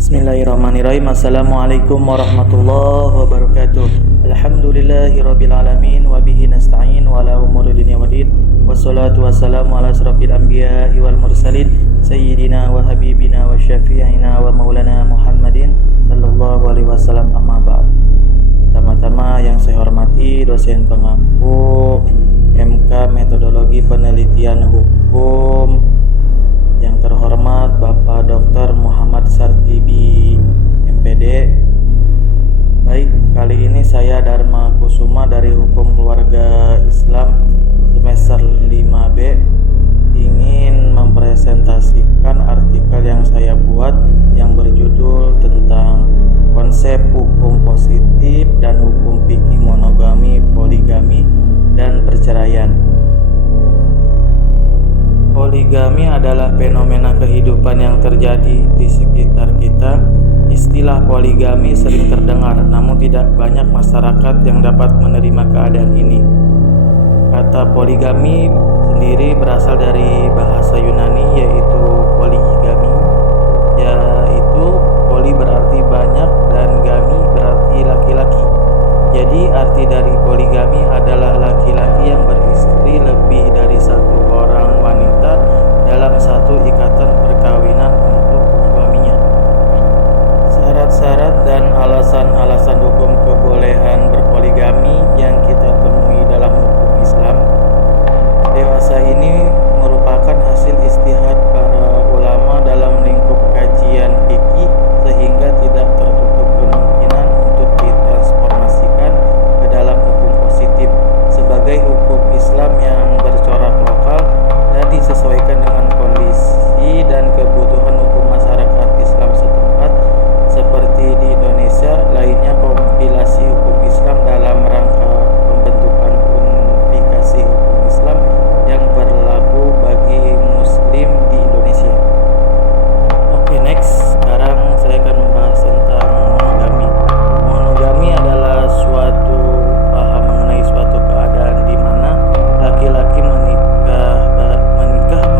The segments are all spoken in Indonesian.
Bismillahirrahmanirrahim. Assalamualaikum warahmatullahi wabarakatuh. Alhamdulillahirabbil alamin wa bihi nasta'in wa ala umuri dunya waddin. Wassalatu wassalamu ala asrofil anbiya'i wal mursalin sayyidina wa habibina wa syafi'ina wa maulana Muhammadin sallallahu alaihi wasallam, amma ba'd. Pertama-tama yang saya hormati dosen pengampu MK Metodologi Penelitian Hukum yang terhormat Bapak Dr. Muhammad Sartibi MPD. Baik, kali ini saya Dharma Kusuma dari Hukum Keluarga Islam semester 5B ingin mempresentasikan artikel yang saya buat yang berjudul tentang konsep hukum positif dan hukum fikih monogami, poligami, dan perceraian. Poligami adalah fenomena kehidupan yang terjadi di sekitar kita. Istilah poligami sering terdengar, namun tidak banyak masyarakat yang dapat menerima keadaan ini. Kata poligami sendiri berasal dari bahasa Yunani, yaitu poligami, yaitu poli berarti banyak dan gami berarti laki-laki. Jadi arti dari poligami adalah laki-laki yang beristri lebih dari satu orang wanita dalam satu ikatan perkawinan untuk suaminya. Syarat-syarat dan alasan-alasan hukum kebolehan berpoligami yang kita temui dalam hukum Islam dewasa ini merupakan hasil istihad para ulama dalam lingkup kajian fikih, sehingga tidak tertutup kemungkinan untuk ditransformasikan ke dalam hukum positif sebagai hukum Islam yang bercorak lokal dan disesuaikan dengan kondisi dan kebutuhan hukum masyarakat Islam setempat, seperti di Indonesia. Lainnya, kompilasi hukum Islam dalam rangka pembentukan unifikasi hukum Islam yang berlaku bagi Muslim di Indonesia. Oke, next. Sekarang saya akan membahas tentang monogami. Monogami adalah suatu paham mengenai suatu keadaan di mana laki-laki menikah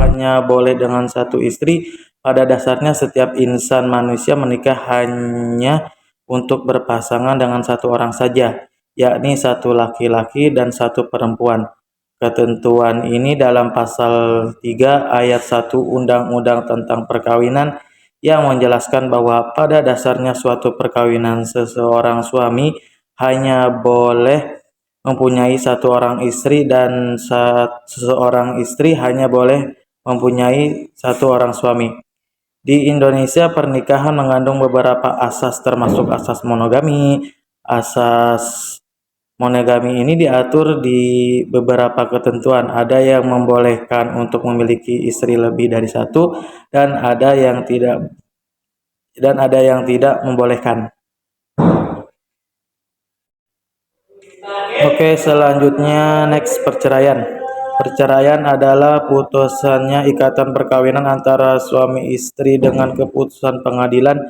hanya boleh dengan satu istri. Pada dasarnya setiap insan manusia menikah hanya untuk berpasangan dengan satu orang saja, yakni satu laki-laki dan satu perempuan. Ketentuan ini dalam pasal 3 ayat 1 Undang-Undang tentang Perkawinan yang menjelaskan bahwa pada dasarnya suatu perkawinan seseorang suami hanya boleh mempunyai satu orang istri dan seseorang istri hanya boleh mempunyai satu orang suami. Di Indonesia, pernikahan mengandung beberapa asas termasuk asas monogami. Asas monogami ini diatur di beberapa ketentuan. Ada yang membolehkan untuk memiliki istri lebih dari satu dan ada yang tidak membolehkan. Oke, selanjutnya next, perceraian. Perceraian adalah putusannya ikatan perkawinan antara suami istri dengan keputusan pengadilan,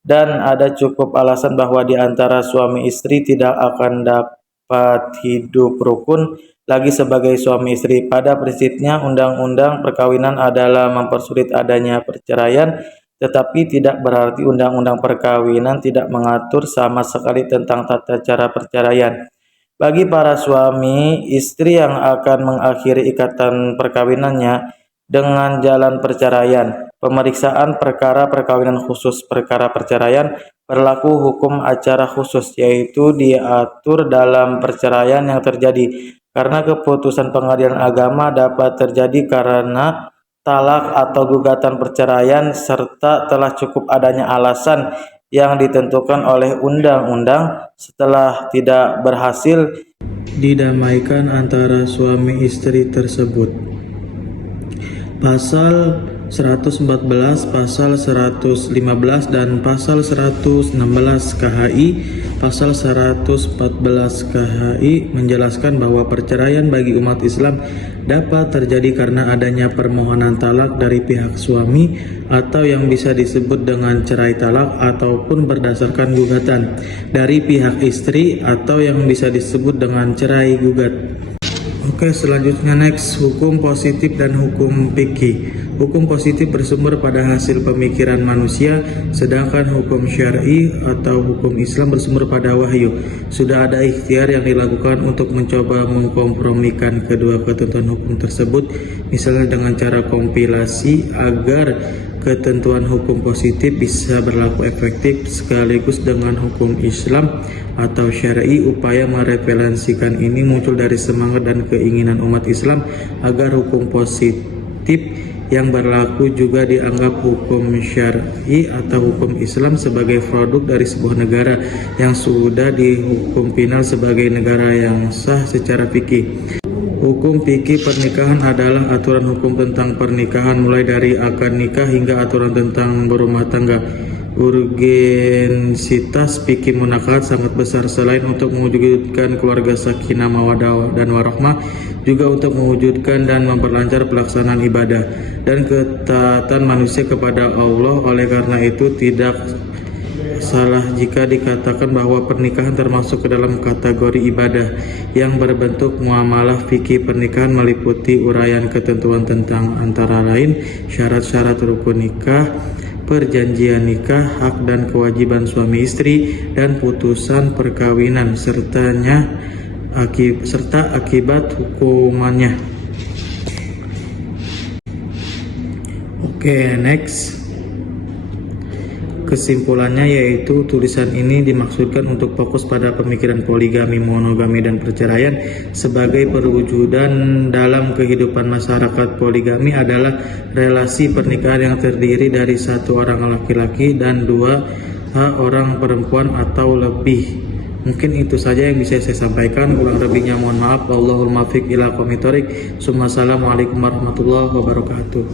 dan ada cukup alasan bahwa di antara suami istri tidak akan dapat hidup rukun lagi sebagai suami istri. Pada prinsipnya, undang-undang perkawinan adalah mempersulit adanya perceraian, tetapi tidak berarti undang-undang perkawinan tidak mengatur sama sekali tentang tata cara perceraian. Bagi para suami istri yang akan mengakhiri ikatan perkawinannya dengan jalan perceraian, pemeriksaan perkara perkawinan khusus perkara perceraian berlaku hukum acara khusus, yaitu diatur dalam perceraian yang terjadi karena keputusan pengadilan agama, dapat terjadi karena talak atau gugatan perceraian, serta telah cukup adanya alasan yang ditentukan oleh undang-undang setelah tidak berhasil didamaikan antara suami istri tersebut. Pasal 114, pasal 115, dan pasal 116 KHI. Pasal 114 KHI menjelaskan bahwa perceraian bagi umat Islam dapat terjadi karena adanya permohonan talak dari pihak suami atau yang bisa disebut dengan cerai talak, ataupun berdasarkan gugatan dari pihak istri atau yang bisa disebut dengan cerai gugat. Oke, selanjutnya next, hukum positif dan hukum fikih. Hukum positif bersumber pada hasil pemikiran manusia, sedangkan hukum syar'i atau hukum Islam bersumber pada wahyu. Sudah ada ikhtiar yang dilakukan untuk mencoba mengkompromikan kedua ketentuan hukum tersebut, misalnya dengan cara kompilasi agar ketentuan hukum positif bisa berlaku efektif sekaligus dengan hukum Islam atau syar'i. Upaya mereferensikan ini muncul dari semangat dan keinginan umat Islam agar hukum positif yang berlaku juga dianggap hukum syar'i atau hukum Islam sebagai produk dari sebuah negara yang sudah dihukum final sebagai negara yang sah secara fikih. Hukum fikih pernikahan adalah aturan hukum tentang pernikahan, mulai dari akad nikah hingga aturan tentang berumah tangga. Urgensitas fikih munakahat sangat besar. Selain untuk mewujudkan keluarga sakinah mawaddah dan warahmah, juga untuk mewujudkan dan memperlancar pelaksanaan ibadah dan ketaatan manusia kepada Allah. Oleh karena itu tidak salah jika dikatakan bahwa pernikahan termasuk ke dalam kategori ibadah yang berbentuk muamalah. Fikih pernikahan meliputi uraian ketentuan tentang antara lain syarat-syarat rukun nikah, perjanjian nikah, hak dan kewajiban suami istri, dan putusan perkawinan serta akibat hukumannya. Oke, next. Kesimpulannya yaitu tulisan ini dimaksudkan untuk fokus pada pemikiran poligami, monogami, dan perceraian sebagai perwujudan dalam kehidupan masyarakat. Poligami adalah relasi pernikahan yang terdiri dari satu orang laki-laki dan dua orang perempuan atau lebih. Mungkin itu saja yang bisa saya sampaikan, kurang lebihnya mohon maaf. Wallahul muwaffiq ila aqwamit thoriq. Assalamualaikum warahmatullahi wabarakatuh.